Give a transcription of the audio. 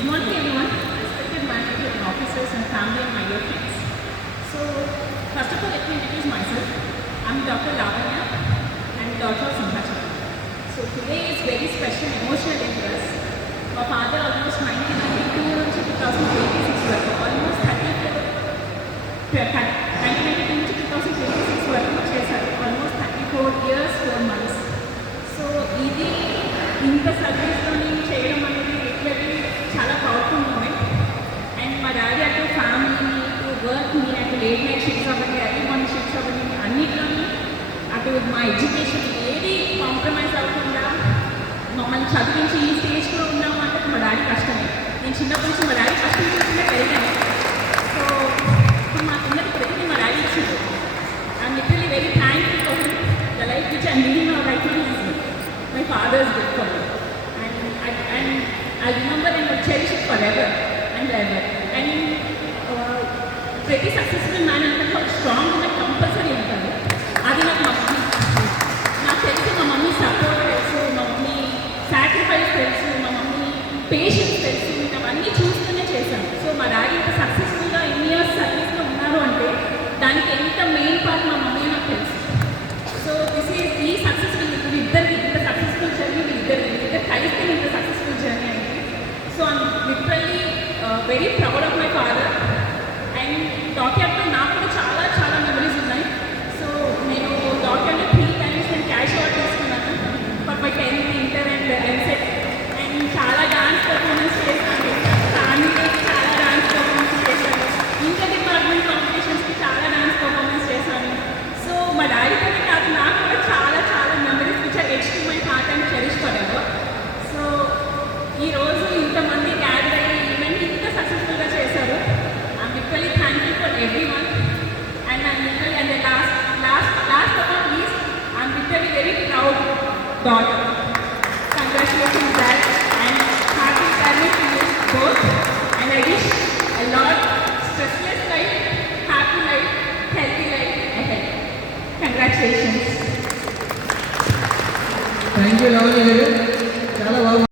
Good morning everyone, respected managers and officers and family and my dear friends. So first of all let me introduce myself. I am Dr. Lavanya and daughter of Simhachala. So today is very special, emotional day for us. My father almost 1992 to 2026 వరకు almost 1992 నుంచి 2026 వరకు చేశారు. Almost 34 years 4 months. So ఇది ఇంత సర్వీస్లోని చేయడం అనేది లిటరలీ చాలా పవర్ఫుల్ మూమెంట్. అండ్ మా డాడీ అటు ఫ్యామిలీని అటు వర్క్ని అటు లేట్ నైట్ షిఫ్ట్స్ అవ్వండి ఎర్లీ మార్నింగ్ షిఫ్ట్స్ అవ్వండి అన్నిట్లోని అటు మా ఎడ్యుకేషన్ ఏది కాంప్రమైజ్ అవ్వకుండా మమ్మల్ని చదివించి ఈ స్టేజ్లో ఉన్నాము అంటే మా డాడీ కష్టమే. నేను చిన్నప్పటి నుంచి మా డాడీ కష్టం చూస్తుంటే పెరిగాను. సో ఇప్పుడు మాకున్నది ప్రతిదీ మా డాడీ ఇచ్చింది. I'm literally very thankful for him. The life which I'm living now right now is my father's gift for me, and I remember and I cherish it forever and ever. And pretty successful man and strong and compulsory ఉంటారు. అది నాకు మా మమ్మీ నాకు తెలుసు. మా mummy support తెలుసు, మా mummy sacrifice తెలుసు, మా మమ్మీ పేషెన్స్ తెలుసు. అవన్నీ చూస్తూనే చేశాను. సో మా డాడీ ఇంత సక్సెస్ఫుల్గా ఇన్ని ఇయర్స్ సర్వీస్లో ఉన్నారు అంటే దానికి ఎంత మెయిన్ పార్ట్ మా మమ్మీ నాకు తెలుసు. సో దిస్ ఈజ్ ఈ సక్సెస్ఫుల్ ఇద్దరికి ఇంత సక్సెస్ఫుల్ జర్నీ ఇద్దరు కలిస్తే ఇంత సక్సెస్ఫుల్ జర్నీ అయింది. So I'm literally very proud of my father. And డాక్టర్తో నాకు కూడా చాలా చాలా మెమరీస్ ఉన్నాయి. సో నేను డాక్టర్ని 3 times నేను క్యాష్ అవార్డ్ తీసుకున్నాను for my 10th inter and EAMCET. అండ్ చాలా డాన్స్ పర్ఫార్మెన్స్ చేశాను, ఫ్యామిలీకి చాలా డాన్స్ పర్ఫార్మెన్స్ చేశాను, ఇంటర్ డిపార్ట్మెంట్ కాంపిటీషన్స్కి చాలా డాన్స్ పర్ఫార్మెన్స్ చేశాను. సో మా డాడీతోనే కాదు నాకు కూడా చాలా చాలా memories which R H to my heart and cherish for ever. So ఈరోజు ఇంతమంది గ్యాదర్ అయ్యి ఈవెంట్ ఇంత సక్సెస్ఫుల్గా చేశారు. I'm literally thankful for every one. And I'm literally and last of all please I'm literally very proud daughter. Congratulations dad and happy retirement to you both. And I wish a lot stressless life, happy life, healthy life ahead. Congratulations. Thank you, Lavanya.